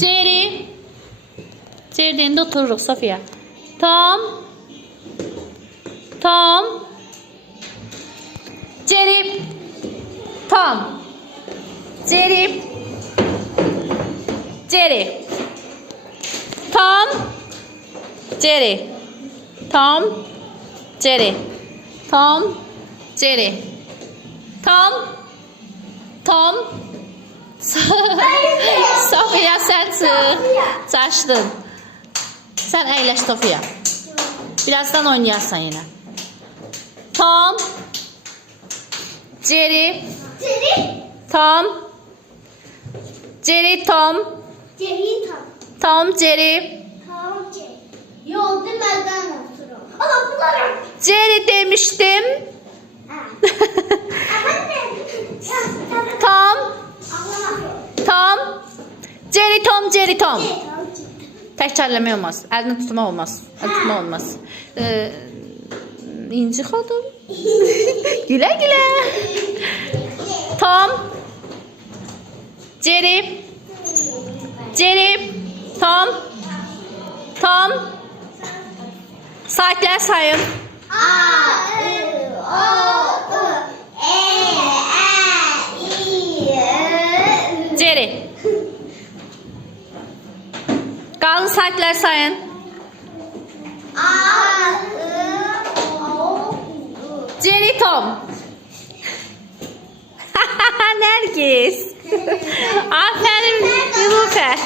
Jerry. Jerry'den de otururuq Sofiya. Tom. Tom. Jerry. Tom. Jerry. Jerry. Tom. Jerry. Tom. Jerry. Tom. Jerry. Tom. Tom. Sofiya sen çaşdın. Sen əyləş Sofiya. Birazdan oynayarsan yine. Tom. Jerry. Tom. Jerry, Tom. Tom, Jerry. Yok demeden oturuyorum. Ama bunlar... Jerry demiştim. Tom. Tom. Jerry, Tom, Jerry, Tom. Təkrarlamaq olmaz. Əlini tutmaq olmaz. Əlini tutmaq olmaz. İnci xanım. Gülə gülə. Tom. Jerry. Jerry. Tom. Tom. Saatler sayın. Jerry. Kalın saatler sayın. Jerry, Tom. Nergis. Aferin Nilüfer.